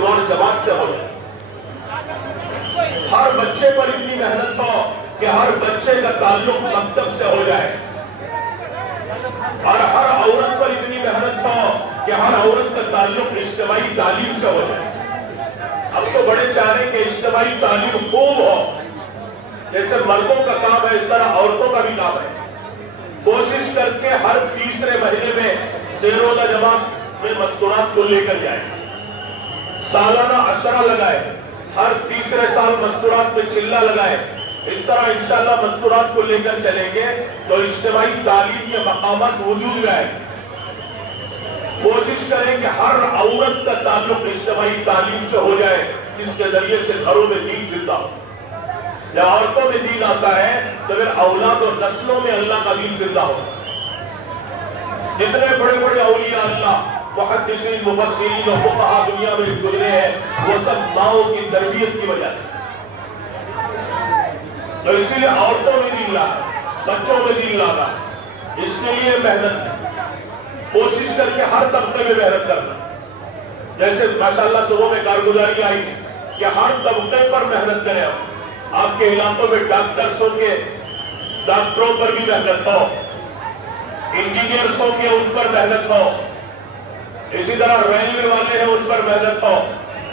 سلوار جماعت سے ہو جائے. ہر بچے پر اتنی محنت ہو کہ ہر بچے کا تعلق مکتب سے ہو جائے, اور ہر عورت پر اتنی محنت ہو کہ ہر عورت کا تعلق اجتماعی تعلیم سے ہو جائے. ہم تو بڑے چاہ رہے ہیں کہ اجتماعی تعلیم خوب ہو, جیسے مردوں کا کام ہے اس طرح عورتوں کا بھی کام ہے. کوشش کر کے ہر تیسرے مہینے میں سیرودہ جماعت میں مستورات کو لے کر جائے, سالانہ عشرہ لگائے, ہر تیسرے سال مستورات میں چلہ لگائے. اس طرح انشاءاللہ مستورات کو لے کر چلیں گے تو اجتماعی تعلیم کے مقامات وجود میں آئے. کوشش کریں کہ ہر عورت کا تعلق اجتماعی تعلیم سے ہو جائے, جس کے ذریعے سے گھروں میں دین زندہ ہو. جب عورتوں میں دین آتا ہے تو پھر اولاد اور نسلوں میں اللہ کا دین زندہ ہو. جتنے بڑے بڑے اولیاء اللہ, محدثین, مفسرین اور فقہاء دنیا میں گزرے ہیں, وہ سب ماؤں کی تربیت کی وجہ سے. تو اسی لیے عورتوں میں دین لانا, بچوں میں دین لانا, اس کے لیے محنت ہے. کوشش کر کے ہر طبقے میں محنت کرنا. جیسے ماشاءاللہ صبح میں کارگزاری آئی کہ ہر طبقے پر محنت کریں. آپ کے علاقوں میں ڈاکٹرس ہوں گے, ڈاکٹروں پر بھی محنت ہو, انجینئرس ہوں گے ان پر محنت ہو, اسی طرح ریلوے والے ہیں ان پر محنت ہو.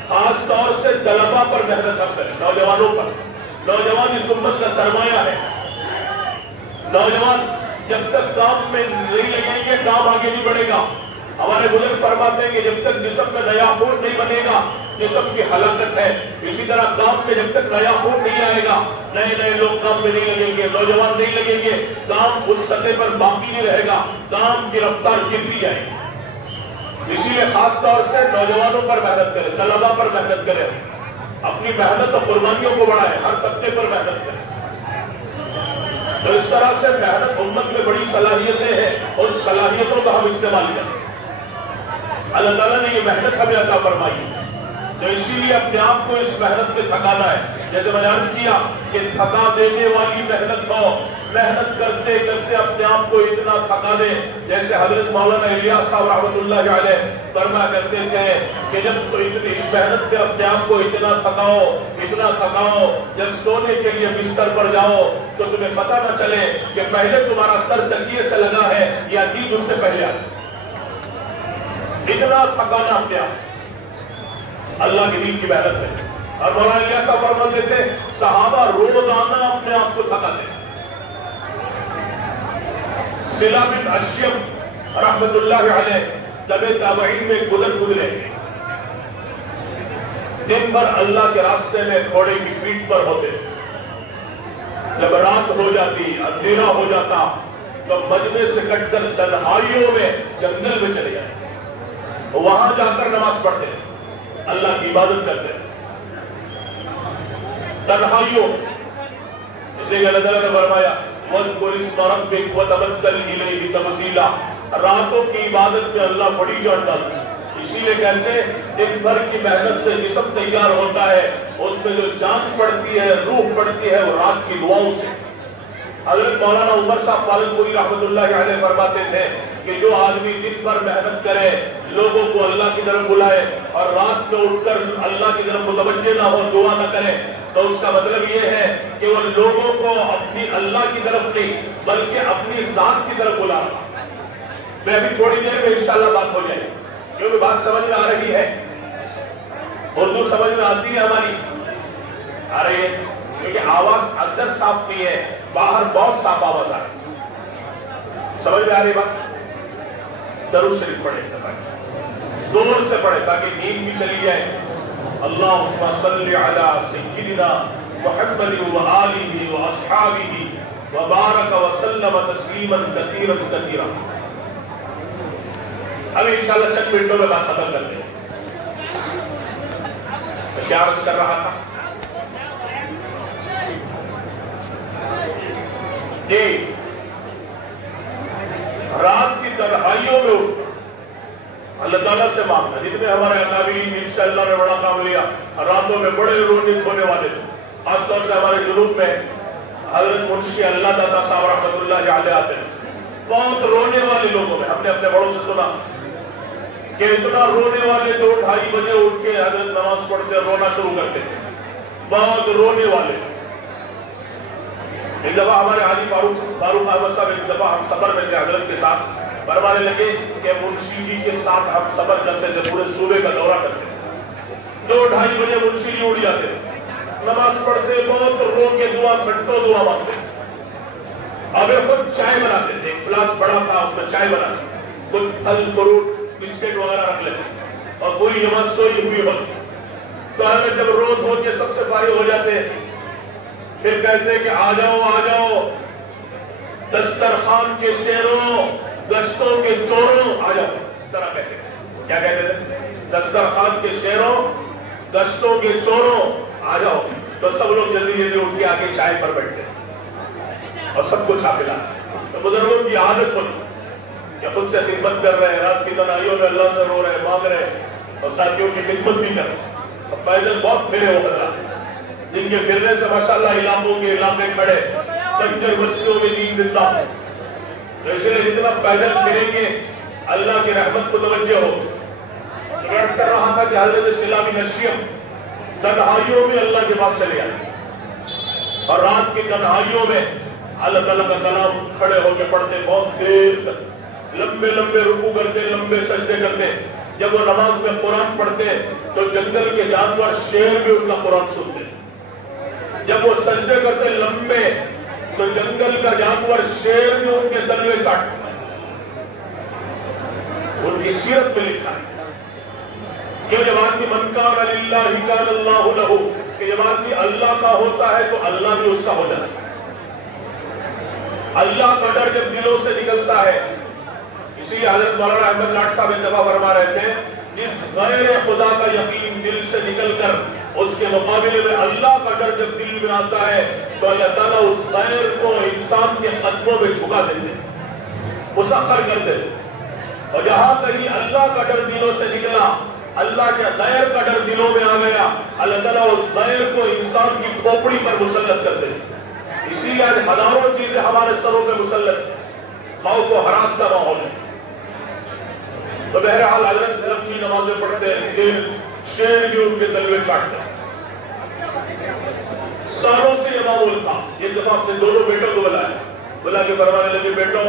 خاص طور سے طلباء پر محنت ہم کریں, نوجوانوں پر. نوجوان اس امت کا سرمایہ ہے. نوجوان جب تک کام میں نہیں لگیں گے کام آگے نہیں بڑھے گا. ہمارے بزرگ فرماتے ہیں کہ جب تک جسم میں نیا خون نہیں بنے گا جسم کی ہلاکت ہے. اسی طرح کام میں جب تک نیا خون نہیں آئے گا نئے نئے لوگ کام میں نہیں لگیں گے, نوجوان نہیں لگیں گے, کام اس سطح پر باقی نہیں رہے گا, کام کی رفتار گرتی جائے گی. اسی لیے خاص طور سے نوجوانوں پر محنت کریں, طلباء پر محنت کریں, اپنی محنت اور قربانیوں کو بڑھائیں, ہر طبقے پر محنت کریں. تو اس طرح سے محنت امت میں بڑی صلاحیتیں ہیں, اور صلاحیتوں کا ہم استعمال کریں. اللہ تعالیٰ نے یہ محنت ہمیں عطا فرمائی, تو اسی لیے اپنے آپ کو اس محنت میں تھکانا ہے. جیسے میں نے عرض کیا کہ تھکا دینے والی محنت ہو, محنت کرتے کرتے اپنے آپ کو اتنا تھکا دے. جیسے حضرت مولانا الیاس صاحب رحمۃ اللہ علیہ فرمایا کرتے تھے کہ جب تو اس محنت پہ اپنے آپ کو اتنا تھکاؤ, جب سونے کے لیے بستر پر جاؤ تو تمہیں پتہ نہ چلے کہ پہلے تمہارا سر تکیے سے لگا ہے یا نیند اس سے پہلے آ. اتنا تھکانا اپنے آپ اللہ کے دین کی محنت ہے. اور مولانا الیاس صاحب فرماتے تھے صحابہ روزانہ اپنے آپ کو تھکاتے. صلہ بن اشیم رحمت اللہ علیہ طبع تابعین میں گزرے, دن بھر اللہ کے راستے میں گھوڑے کی پیٹھ پر ہوتے. جب رات ہو جاتی, اندھیرا ہو جاتا, تو مجمع سے کٹ کر تنہائیوں میں جنگل میں چلے جاتے, وہاں جا کر نماز پڑھتے, اللہ کی عبادت کرتے تنہائیوں. اس لیے اللہ تعالیٰ نے فرمایا وَاذْكُرِ اسْمَ رَبِّكَ وَتَبَتَّلْ إِلَيْهِ تَبْتِيلًا. راتوں کی عبادت میں اللہ بڑی جان ڈالتا ہے. اسی لیے کہتے ہیں دن بھر کی محنت سے جسم تیار ہوتا ہے, اس میں جو جان پڑتی ہے, روح پڑتی ہے, وہ رات کی دعاؤں سے. حضرت مولانا عمر صاحب پالنپوری رحمۃ اللہ علیہ فرماتے تھے کہ جو آدمی دن بھر محنت کرے, لوگوں کو اللہ کی طرف بلائے, اور رات میں اٹھ کر اللہ کی طرف متوجہ نہ ہو, دعا نہ کرے, تو اس کا مطلب یہ ہے کہ وہ لوگوں کو اپنی اللہ کی طرف نہیں بلکہ اپنی ذات کی طرف بلا رہا. میں ابھی تھوڑی دیر میں انشاءاللہ بات ہو جائے, کیونکہ بات سمجھ میں آ رہی ہے, اردو سمجھ میں آتی ہے ہماری, آ رہی ہے, کیونکہ آواز اندر صاف نہیں ہے, باہر بہت صاف آواز آ رہی ہے. سمجھ میں آ رہی بات؟ درود شریف پڑھے, زور سے پڑھے تاکہ نیند بھی چلی جائے. اللہم صلی علی سیدنا محمد وآلہ واصحابہ وبارک وسلم تسلیما کثیرا کثیرا. ابھی انشاءاللہ چند منٹوں میں بات ختم کرتے ہیں. میں کیا عرض کر رہا تھا کہ رات کی تنہائیوں میں اٹھ اللہ تعالیٰ سے مانگنا. جتنے ہمارے اکابرین انشاءاللہ نے بڑا کام لیا, راتوں میں بڑے رونے دھونے والے تھے. خاص طور سے ہمارے جنوب میں حضرت منشی اللہ داتا صاحب رحمۃ اللہ علیہ آتے ہیں, بہت رونے والے لوگوں میں ہم نے اپنے بڑوں سے سنا کہ اتنا رونے والے 2-2:30 بجے اٹھ کے حضرت نماز پڑھتے رونا شروع کرتے تھے، بہت رونے والے۔ ایک دفعہ ہمارے حاجی فاروق احمد صاحب ایک دفعہ ہم سفر میں تھے حضرت کے ساتھ، فرمانے لگے کہ منشی جی کے ساتھ ہم سفر کرتے تھے، پورے صوبے کا دورہ کرتے تھے، 2-2:30 بجے منشی جی اٹھ جاتے، نماز پڑھتے، بہت رو کے دعا گھنٹوں دعا مانگتے، اب خود چائے بناتے تھے، ایک گلاس بڑا تھا اس میں چائے بناتے، کچھ پھل فروٹ بسکٹ وغیرہ رکھ لیتے اور پوری نماز سوئی ہوئی ہوتی، تو ہمیں جب روز ہو کے سب سے فارغ ہو جاتے پھر کہتے کہ آ جاؤ دسترخوان کے شیروں گشتوں کے چوروں آ جاؤ، اس طرح کہتے ہیں، کیا کہتے تھے؟ دسترخوان کے شیروں گشتوں کے چوروں آ جاؤ، تو سب لوگ جلدی جلدی اٹھ کے آ کے چائے پر بیٹھتے اور سب کچھ حاصل ہے۔ تو بزرگوں کی عادت بنی کہ خود سے خدمت کر رہے ہیں، رات کی تنہائیوں میں اللہ سے رو رہے ہیں، مانگ رہے ہیں اور ساتھیوں کی خدمت بھی کر رہے ہیں۔ اب پیدل بہت پھرے ہو حضرات، جن کے پھرنے سے ماشاءاللہ علاقوں کے علاقے کھڑے، بنجر بستیوں میں دین زندہ ہو، تو اس لیے جتنا پیدل پھریں گے اللہ کی رحمت کو توجہ ہو۔ رٹ کر رہا تھا کہ حضرت صلہ بن اشیم تنہائیوں میں اللہ کے پاس چلے آئے اور رات کی تنہائیوں میں اللہ تعالیٰ کا کلام کھڑے ہو کے پڑھتے، بہت دیر تک لمبے لمبے رکوع کرتے، لمبے سجدے کرتے۔ جب وہ نماز میں قرآن پڑھتے تو جنگل کے جانور شیر بھی ان کا قرآن سنتے، جب وہ سجدے کرتے لمبے تو جنگل کا جانور شیر بھی ان کے تلوے چاٹتے۔ ان کی سیرت میں لکھا ہے کہ جب آدمی من کان للہ کان اللہ لہ، کہ جب آدمی اللہ کا ہوتا ہے تو اللہ بھی اس کا ہو جاتا ہے۔ اللہ کا ڈر جب دلوں سے نکلتا ہے، اسی لیے حضرت مولانا احمد لاٹ صاحب ایک دفعہ فرما رہے تھے، جس غیر خدا کا یقین دل سے نکل کر اس کے مقابلے میں اللہ کا ڈر جب دل میں آتا ہے تو اللہ تعالیٰ اس غیر کو انسان کے قدموں میں جھکا دیتے، مسخر کر دیتے۔ اور جہاں کہیں اللہ کا ڈر دلوں سے نکلا، اللہ کے غیر کا ڈر دلوں میں آ گیا، اللہ تعالیٰ اس غیر کو انسان کی کھوپڑی پر مسلط کر دیتے۔ اسی لیے آج ہزاروں چیزیں ہمارے سروں پہ مسلط ہیں، خوف و ہراس کا ماحول ہے۔ تو بہرحال حضرت کی نمازیں پڑھتے ہیں، شیر بھی ان کے تلوے چاٹتے ہیں۔ سالوں سے یہ معمول تھا۔ ایک دفعہ اپنے دونوں بیٹوں کو بلا کے فرمانے لگے، بیٹوں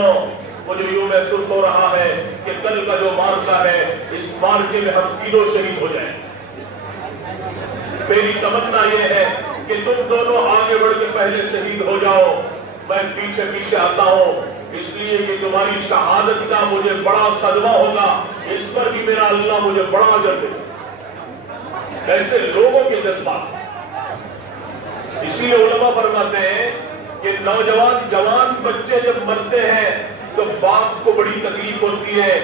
مجھے یوں محسوس ہو رہا ہے کہ کل کا جو مارکا ہے اس مارکے میں ہم تینوں شہید ہو جائیں۔ میری تمنا یہ ہے کہ تم دونوں آگے بڑھ کے پہلے شہید ہو جاؤ، میں پیچھے پیچھے آتا ہوں، اس لیے کہ تمہاری شہادت کا مجھے بڑا صدمہ ہوگا، اس پر بھی میرا اللہ مجھے بڑا اجر دے۔ ایسے لوگوں کے جذبات، اسی لیے علماء فرماتے ہیں کہ نوجوان جوان بچے جب مرتے ہیں تو باپ کو بڑی تکلیف ہوتی ہے،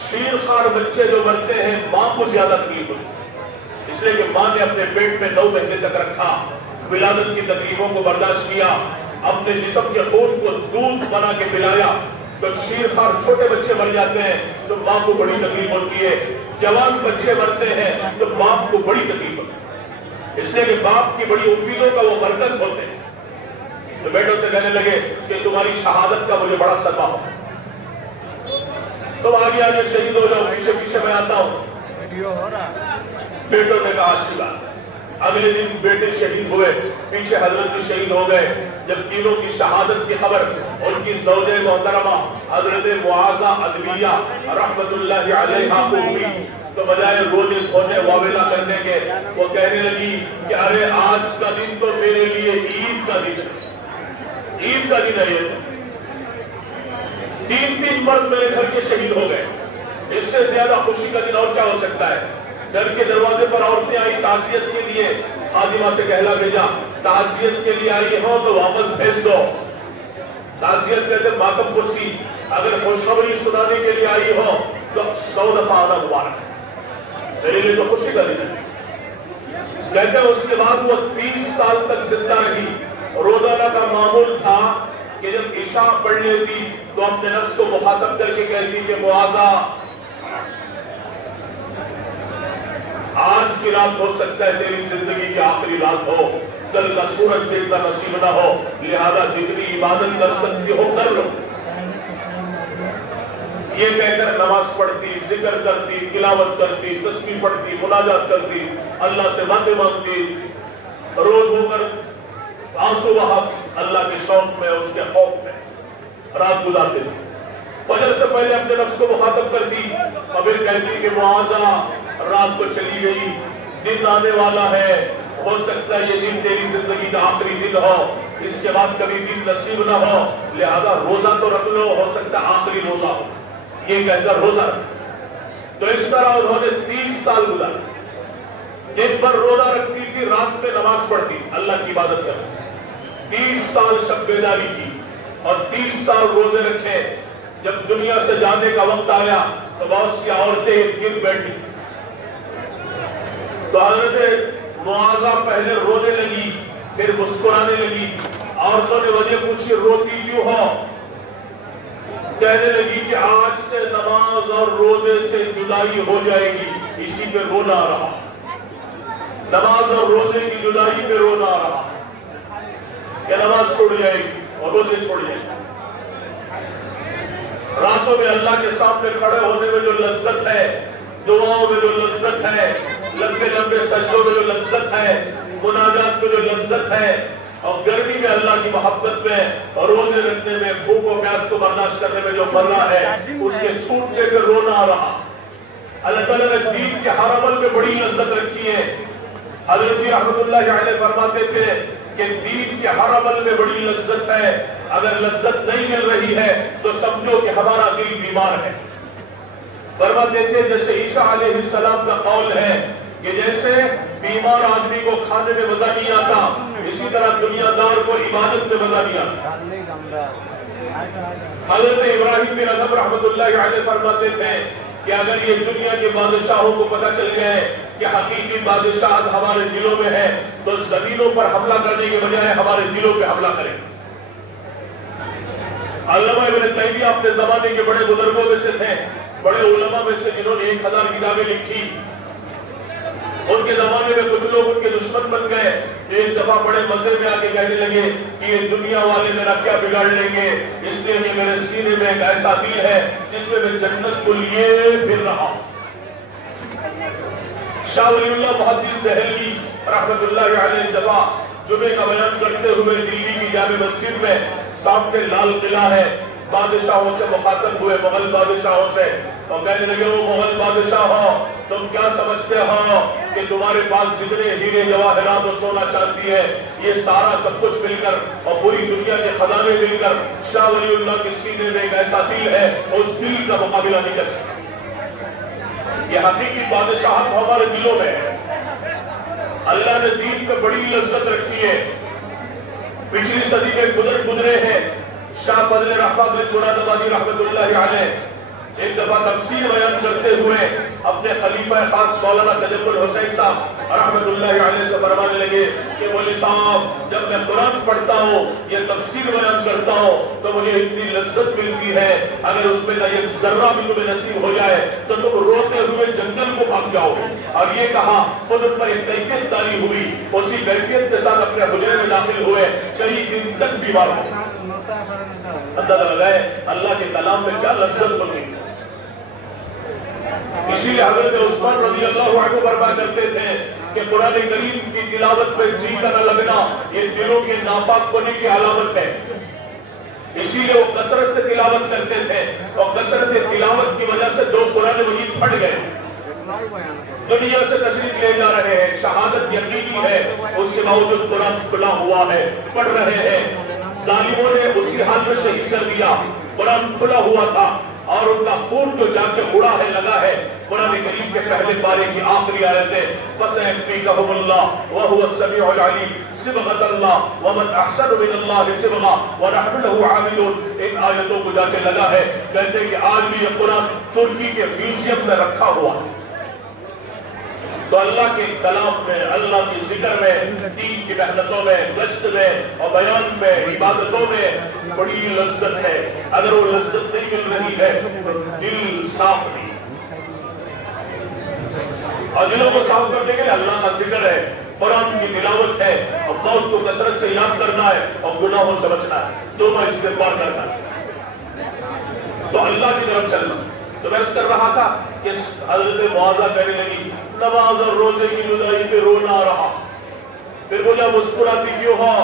شیر خوار بچے جو مرتے ہیں ماں کو زیادہ تکلیف ہوتی ہے، اس لیے کہ ماں نے اپنے پیٹ میں 9 مہینے تک رکھا، ولادت کی تکلیفوں کو برداشت کیا، اپنے جسم کے خون کو دودھ بنا کے پلایا۔ تو شیر خوار چھوٹے بچے مر جاتے ہیں تو ماں کو بڑی تکلیف ہوتی ہے، جوان بچے مرتے ہیں تو باپ کو بڑی تکلیف ہوتی ہے، اس لیے کہ باپ کی بڑی امیدوں کا وہ مرکز ہوتے ہیں۔ تو بیٹوں سے کہنے لگے کہ تمہاری شہادت کا مجھے بڑا صدمہ ہو، تم آگے آگے شہید ہو جاؤ، پیچھے پیچھے میں آتا ہوں۔ بیٹوں نے کہا اچھی بات۔ اگلے دن بیٹے شہید ہوئے، پیچھے حضرت بھی شہید ہو گئے۔ جب تینوں کی شہادت کی خبر ان کی زوجہ محترمہ حضرت معاذہ ادویہ رحمت اللہ علیہا کو ہوئی تو بجائے روزے کھونے واویلا کرنے کے وہ کہنے لگی کہ ارے آج کا دن تو میرے لیے عید کا دن ہے، عید کا دن ہے یہ۔ 3 مرد میرے گھر کے شہید ہو گئے، اس سے زیادہ خوشی کا دن اور کیا ہو سکتا ہے۔ گھر کے دروازے پر عورتیں آئی تعزیت کے لیے، خادمہ سے کہلا بھیجا تعزیت کے لیے آئی ہو تو واپس بھیج دو۔ تعزیت کہتے ماتم پرسی، اگر خوشخبری سنانے کے لیے آئی ہو تو 100 دفعہ آنا مبارک، میرے لیے تو خوشی کا دن ہے۔ کہتے ہیں اس کے بعد وہ 30 سال تک زندہ رہی۔ روزانہ کا معمول تھا کہ جب عشاء پڑھ لیتی تو اپنے نفس کو مخاطب کر کے کہتی کہ معاذہ آج کی رات ہو سکتا ہے تیری زندگی کی آخری رات ہو، کل کا سورج دیکھنا نصیب نہ ہو، لہذا جتنی عبادت کر سکتی ہو کر لو۔ یہ کہہ کر نماز پڑھتی، ذکر کرتی، تلاوت کرتی، تسبیح پڑھتی، مناجات کرتی، اللہ سے باتیں مانگتی، روز ہو کر آنسو بہاتی، اللہ کے شوق میں، اس کے خوف میں رات گزارتے تھے۔ فجر سے پہلے اپنے نفس کو مخاطب کرتی اور پھر کہتی کہ معاذہ، رات تو چلی گئی، دن آنے والا ہے، ہو سکتا ہے یہ دن تیری زندگی کا آخری دن ہو، اس کے بعد کبھی دن نصیب نہ ہو، لہذا روزہ تو رکھ لو، ہو سکتا ہے آخری روزہ ہو، یہ کہہ کر روزہ رکھ۔ تو اس طرح انہوں نے 30 سال گزارے۔ دن بھر روزہ رکھتی تھی، رات میں نماز پڑھتی، اللہ کی عبادت کرتی، 30 سال شب بیداری کی اور 30 سال روزے رکھے۔ جب دنیا سے جانے کا وقت آیا تو بہت سی عورتیں گر بیٹھی، تو حضرت معاذہ پہلے رونے لگی، پھر مسکرانے لگی۔ عورتوں نے وجہ پوچھی، روتی کیوں ہو؟ کہنے لگی کہ آج سے نماز اور روزے سے جدائی ہو جائے گی، اسی پہ رونا آ رہا، نماز اور روزے کی جدائی پہ رونا آ رہا کہ نماز چھوڑ جائے گی اور روزے چھوڑ جائے گی۔ راتوں میں اللہ کے سامنے کھڑے ہونے میں جو لذت ہے، دعاؤں میں جو لذت ہے، لمبے لمبے سجدوں میں جو لذت ہے، مناجات میں جو لذت ہے، اور گرمی میں اللہ کی محبت میں اور روزے رکھنے میں، بھوک و پیاس کو برداشت کرنے میں جو مزہ ہے، اس کے چھوٹنے پہ رونا آ رہا۔ اللہ تعالیٰ نے دین کے ہر عمل میں بڑی لذت رکھی ہے۔ حضرت رحمت اللہ علیہ فرماتے تھے کہ دین کے ہر عمل میں بڑی لذت ہے، اگر لذت نہیں مل رہی ہے تو سمجھو کہ ہمارا دل بیمار ہے۔ فرماتے تھے جیسے عیسیٰ علیہ السلام کا قول ہے کہ جیسے بیمار آدمی کو کھانے میں مزہ نہیں آتا، اسی طرح دنیا دار کو عبادت میں مزہ نہیں آتا۔ حضرت ابراہیم بن ادھم رحمت اللہ علیہ فرماتے تھے کہ اگر یہ دنیا کے بادشاہوں کو پتہ چل گئے کہ حقیقی بادشاہت ہمارے دلوں میں ہے تو زمینوں پر حملہ کرنے کے بجائے ہمارے دلوں پہ حملہ کریں۔ علامہ ابن تیمیہ اپنے زمانے کے بڑے بزرگوں میں سے تھے، بڑے علماء میں سے جنہوں نے 1000 کتابیں لکھی۔ ان کے زمانے میں کچھ لوگ ان کے دشمن بن گئے، ایک دفعہ بڑے مزے میں آ کے کہنے لگے کہ یہ دنیا والے میرا کیا بگاڑ لیں گے، اس لیے کہ میرے سینے میں ایک ایسا دل ہے جس میں میں جنت کو لیے پھر رہا ہوں۔ شاہ ولی اللہ محدث دہلوی رحمت اللہ علیہ دفعہ جمعے کا بیان کرتے ہوئے دلی کی جامع مسجد میں، سامنے لال قلعہ ہے، بادشاہوں سے مخاطب ہوئے، مغل بادشاہوں سے، اور کہنے لگے وہ مغل بادشاہ ہو، تم کیا سمجھتے ہو کہ تمہارے پاس جتنے ہیرے جواہرات اور سونا چاندی ہے، یہ سارا سب کچھ مل کر اور پوری دنیا کے خزانے مل کر شاہ ولی اللہ کے سینے میں ایک ایسا دل ہے، اس دل کا مقابلہ نہیں کر سکتا۔ یہ حقیقی بادشاہت ہمارے دلوں میں ہے۔ اللہ نے دین پہ بڑی لذت رکھی ہے۔ پچھلی صدی میں گزرے ہیں شاہ فضل الرحمن بن مراد آبادی رحمت اللہ علیہ ایک دفعہ تفسیر بیان کرتے ہوئے اپنے خلیفہ خاص مولانا تجب الحسین صاحب رحمت اللہ علیہ سے فرمانے لگے کہ مولوی صاحب جب میں قرآن پڑھتا ہوں، یہ تفسیر بیان کرتا ہوں تو مجھے اتنی لذت ملتی ہے، اگر اس میں کا ایک ذرہ بھی تمہیں نصیب ہو جائے تو تم روتے ہوئے جنگل کو بھاگ جاؤ گے۔ اور یہ کہا خود پر ایک کیفیت تاری ہوئی، اسی کیفیت کے ساتھ اپنے حجرے میں داخل ہوئے، کئی دن تک بیمار ہو۔ اندازہ لگائے اللہ کے کلام میں کیا لذت ہوتی ہے۔ اسی لیے حضرت عثمان رضی اللہ عنہ فرمایا کرتے تھے کہ قرآن کریم کی تلاوت پہ جی کا نہ لگنا یہ دلوں کے ناپاک ہونے کی علامت ہے۔ اسی لیے وہ کثرت سے تلاوت کرتے تھے اور کثرت تلاوت کی وجہ سے 2 قرآن مجید پھٹ گئے، دنیا سے تشریف لے جا رہے ہیں، شہادت یقینی ہے، اس کے باوجود قرآن کھلا ہوا ہے، پڑھ رہے ہیں۔ ظالموں نے اسی حال میں شہید کر دیا، قرآن کھلا ہوا تھا اور ان کا خون جو جا کے اڑا ہے، لگا ہے۔ قرآن کریم کے پہلے پارے کی آخری آیتیں فَسَيَكْفِيكَهُمُ اللَّهُ وَهُوَ السَّمِيعُ الْعَلِيمُ صِبْغَةَ اللَّهِ وَمَنْ أَحْسَنُ مِنَ اللَّهِ صِبْغَةً وَنَحْنُ لَهُ عَابِدُونَ۔ ان آیتوں کو جا کے لگا ہے، کہتے ہیں کہ آج بھی یہ قرآن ترکی کے میوزیم میں رکھا ہوا ہے۔ تو اللہ کے کلام میں، اللہ کی ذکر میں، دین کی محنتوں میں، گشت میں اور بیان میں، عبادتوں میں بڑی لذت ہے۔ اگر وہ لذت نہیں مل رہی ہے دل صاف نہیں، اور دلوں کو صاف کرنے کے لیے اللہ کا ذکر ہے، قرآن کی تلاوت ہے، اور موت کو کثرت سے یاد کرنا ہے اور گناہوں سے بچنا ہے، توبہ استغفار کرنا ہے، تو اللہ کی طرف چلنا۔ تو میں اس کر رہا تھا کہ حضرت معاذہ کہنے لگی نماز اور روزے کی جدائی پہ رونا آ رہا. پھر بولا مسکراتی کیوں ہو؟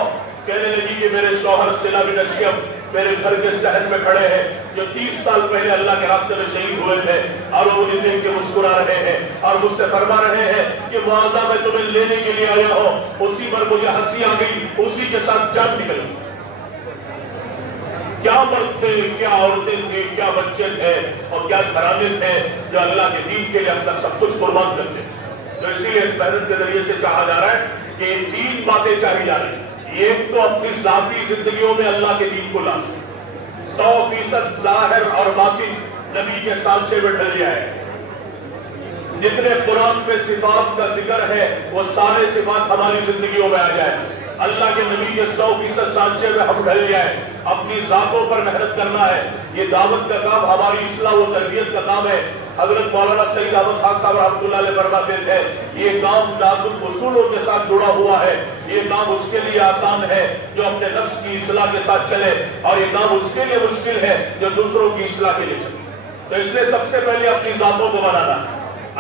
کہنے لگی کہ میرے شوہر سلا بن اشیب میرے گھر کے صحن میں کھڑے ہیں جو 30 سال پہلے اللہ کے راستے میں شہید ہوئے تھے اور وہ مجھے دیکھ کے مسکرا رہے ہیں اور مجھ سے فرما رہے ہیں کہ معاذہ میں تمہیں لینے کے لیے آیا ہوں. اسی پر مجھے ہنسی آ گئی, اسی کے ساتھ جان نکل گئی. کیا مرد تھے, کیا عورتیں تھیں, کیا بچے تھے اور کیا گھرانے تھے جو اللہ کے دین کے لیے اپنا سب کچھ قربان کرتے. تو اسی لیے اس محنت کے ذریعے سے چاہا جا رہا ہے کہ 3 باتیں چاہی جا رہی ہیں. ایک تو اپنی ذاتی زندگیوں میں اللہ کے دین کو لانا, 100% ظاہر اور باطن نبی کے سانچے میں ڈل جائے. جتنے قرآن میں صفات کا ذکر ہے وہ سارے صفات ہماری زندگیوں میں آ جائے. اللہ کے نبی کے 100% سانچے میں ہم ڈل جائیں. اپنی ذاتوں پر محنت کرنا ہے. یہ دعوت کا کام ہماری اصلاح و تربیت کا کام ہے. حضرت مولانا سید احمد خان صاحب رحمۃ اللہ علیہ فرماتے تھے یہ کام نازک اصولوں کے ساتھ جڑا ہوا ہے. یہ کام اس کے لیے آسان ہے جو اپنے نفس کی اصلاح کے ساتھ چلے, اور یہ کام اس کے لیے مشکل ہے جو دوسروں کی اصلاح کے لیے چلے. تو اس لیے سب سے پہلے اپنی ذاتوں کو بنانا,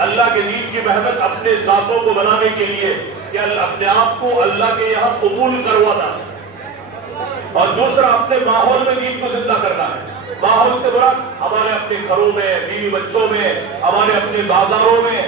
اللہ کے دین کی محنت اپنے ذاتوں کو بنانے کے لیے کہ اپنے آپ کو اللہ کے یہاں قبول کروانا, اور دوسرا اپنے ماحول میں دین کو زندہ کرنا ہے. ماحول سے مراد ہمارے اپنے گھروں میں, بیوی بچوں میں, ہمارے اپنے بازاروں میں,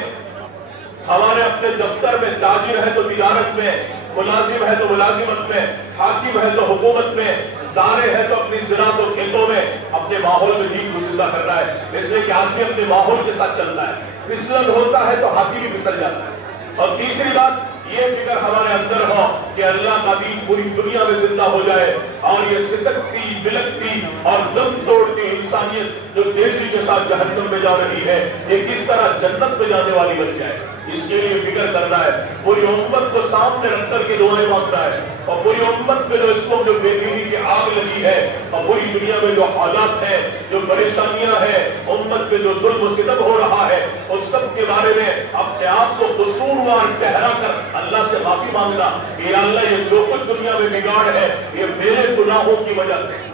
ہمارے اپنے دفتر میں, تاجر ہے تو تجارت میں, ملازم ہے تو ملازمت میں, حاکم ہے تو حکومت میں, زارع ہے تو اپنی زراعت و کھیتوں میں, اپنے ماحول میں دین کو زندہ کرنا ہے. اس لیے کہ آدمی اپنے ماحول کے ساتھ چلتا ہے. پھسلن ہوتا ہے تو ہاتھی بھی پھسل جاتا ہے. اور تیسری بات یہ فکر ہمارے اندر ہو کہ اللہ کا دین پوری دنیا میں زندہ ہو جائے, اور یہ سسکتی, بلکتی اور دم توڑتی انسانیت جو تیزی کے ساتھ جہنم میں جا رہی ہے یہ کس طرح جنت میں جانے والی بن جائے. اس کے لیے فکر کرنا ہے. پوری امت کو سامنے رکھ کر کے دعائیں مانگنا ہے, اور پوری امت میں جو اس کو جو بے دینی کی آگ لگی ہے, اور پوری دنیا میں جو حالات ہیں, جو پریشانیاں ہیں, امت میں جو ظلم و ستم ہو رہا ہے, اس سب کے بارے میں اپنے آپ کو قصوروار ٹھہرا کر اللہ سے معافی مانگنا کہ یا اللہ یہ جو کچھ دنیا میں بگاڑ ہے یہ میرے گناہوں کی وجہ سے.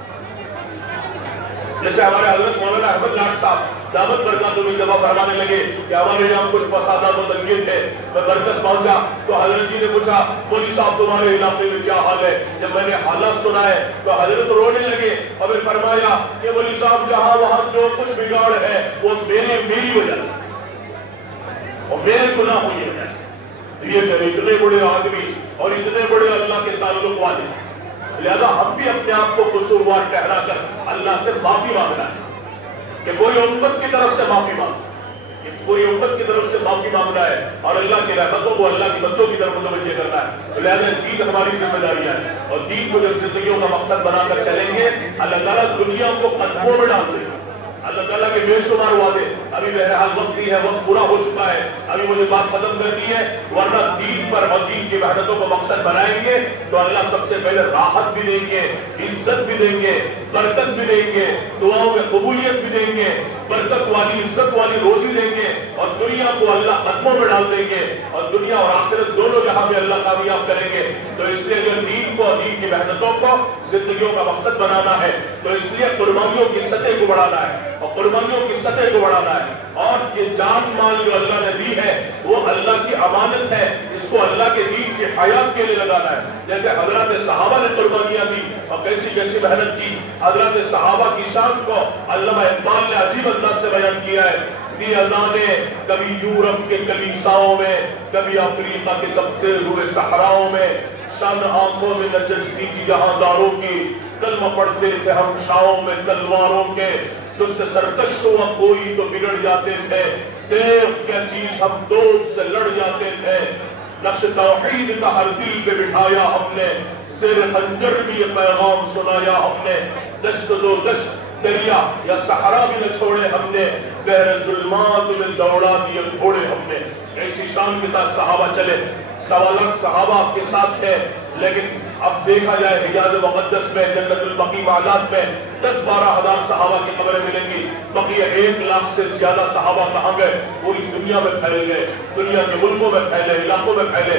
جیسے ہمارے حضرت مولانا احمد لاٹ صاحب دعوت برکات میں جمع فرمانے لگے کہ ہمارے یہاں کچھ فسادات و تنگیاں تھے. میں مرکز پہنچا تو حضرت جی نے پوچھا مولوی صاحب تمہارے علاقے میں کیا حال ہے. جب میں نے حالات سنا ہے تو حضرت رونے لگے اور پھر فرمایا کہ مولوی صاحب جہاں وہاں جو کچھ بگاڑ ہے وہ میری وجہ سے اور میرے گناہوں کی وجہ سے. یہ کہ اتنے بڑے آدمی اور اتنے بڑے اللہ کے تعلق والے, لہذا ہم بھی اپنے آپ کو قصوروار ٹھہرا کر اللہ سے معافی مانگنا ہے کہ کوئی امت کی طرف سے معافی مانگنا, پوری امت کی طرف سے معافی مانگنا ہے, اور اللہ کی رحمتوں کو اللہ کی بندوں کی طرف متوجہ کرنا ہے. لہذا دین ہماری ذمہ داری ہے, اور دین کو جب زندگیوں کا مقصد بنا کر چلیں گے اللہ تعالیٰ دنیا کو قدموں میں ڈال دے گا. اللہ تعالیٰ کے بے شمار وعدے. ابھی بہرحال وقت نہیں ہے, وقت پورا ہو چکا ہے, ابھی مجھے بات ختم کرنی ہے, ورنہ دین پر اور دین کی محنتوں کو مقصد بنائیں گے تو اللہ سب سے پہلے راحت بھی دیں گے, عزت بھی دیں گے, برکت بھی دیں گے, دعاؤں میں قبولیت بھی دیں گے, برکت والی عزت والی روزی دیں گے, اور دنیا کو اللہ قدموں میں ڈال دیں گے, اور دنیا اور آخرت دونوں جہاں میں اللہ کامیاب کریں گے. تو اس لیے جو دین کو, دین کی محنتوں کو زندگیوں کا مقصد بنانا ہے, تو اس لیے قربانیوں کی سطح کو بڑھانا ہے, اور قربانیوں کی سطح کو بڑھانا ہے. اور یہ جان مال جو اللہ نے دی ہے وہ اللہ کی امانت ہے, اس کو اللہ کے دین کی حیات کے لیے لگانا ہے. جیسے حضرات صحابہ نے قربانیاں دی اور کیسی کیسی محنت کی. حضرات صحابہ کی شان کو علامہ اقبال نے عجیب انداز سے بیان کیا ہے. دی اذانیں کبھی یورپ کے کلیساؤں میں, کبھی افریقہ کے تپتے ہوئے صحراؤں میں, شان آنکھوں میں نچستی کی جہاں داروں کی, کلمہ پڑھتے تھے ہم شاؤں میں تلواروں کے, تجھ سے سرکش ہوا کوئی تو بگڑ جاتے تھے, دیکھ کیا چیز ہم دوست سے لڑ جاتے تھے, نقش توحید کا ہر دل پہ بٹھایا ہم نے, زیر خنجر بھی یہ پیغام سنایا ہم نے, دشت دو دشت دریا یا صحرا بھی نہ چھوڑے ہم نے, بحر ظلمات میں دوڑا دیے گھوڑے ہم نے. ایسی شان کے ساتھ صحابہ چلے. 1.25 لاکھ صحابہ آپ کے ساتھ ہیں, لیکن اب دیکھا جائے حجاز مقدس میں, جنت البقیع معدات میں 10-12 ہزار صحابہ کی قبریں ملیں گی. بقیہ 1 لاکھ سے زیادہ صحابہ کہاں گئے؟ پوری دنیا میں پھیل گئے, دنیا کے ملکوں میں پھیلے, علاقوں میں پھیلے.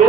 2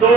2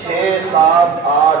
6, 7, 8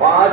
5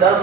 10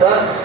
10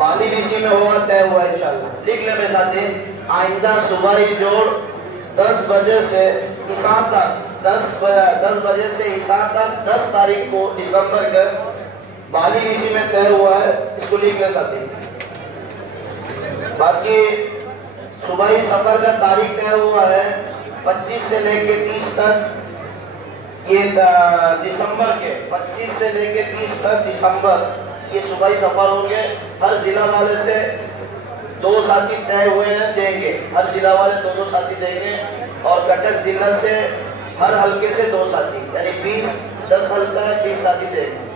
بالی بھی اسی میں ہوگا، طے ہوا انشاءاللہ۔ لکھ لیں میرے ساتھی، آئندہ صوبائی جوڑ 10 بجے سے عیسیٰ تک 10 بجے سے عیسیٰ تک 10 تاریخ کو دسمبر کے بالی بھی اسی میں طے ہوا ہے، اس کو لکھ لیں ساتھی۔ باقی صوبائی سفر کا تاریخ طے ہوا ہے 25 سے لے کے 30 تک، یہ دسمبر کے 25 سے لے کے 30 تک دسمبر یہ صوبائی سفر ہوں گے۔ ہر ضلع والے سے 2 ساتھی طے ہوئے ہیں، دیں گے، ہر ضلع والے 2 ساتھی دیں گے، اور کٹک ضلع سے ہر حلقے سے 2 ساتھی، یعنی 20 10 حلقہ ہے 20 ساتھی دیں گے۔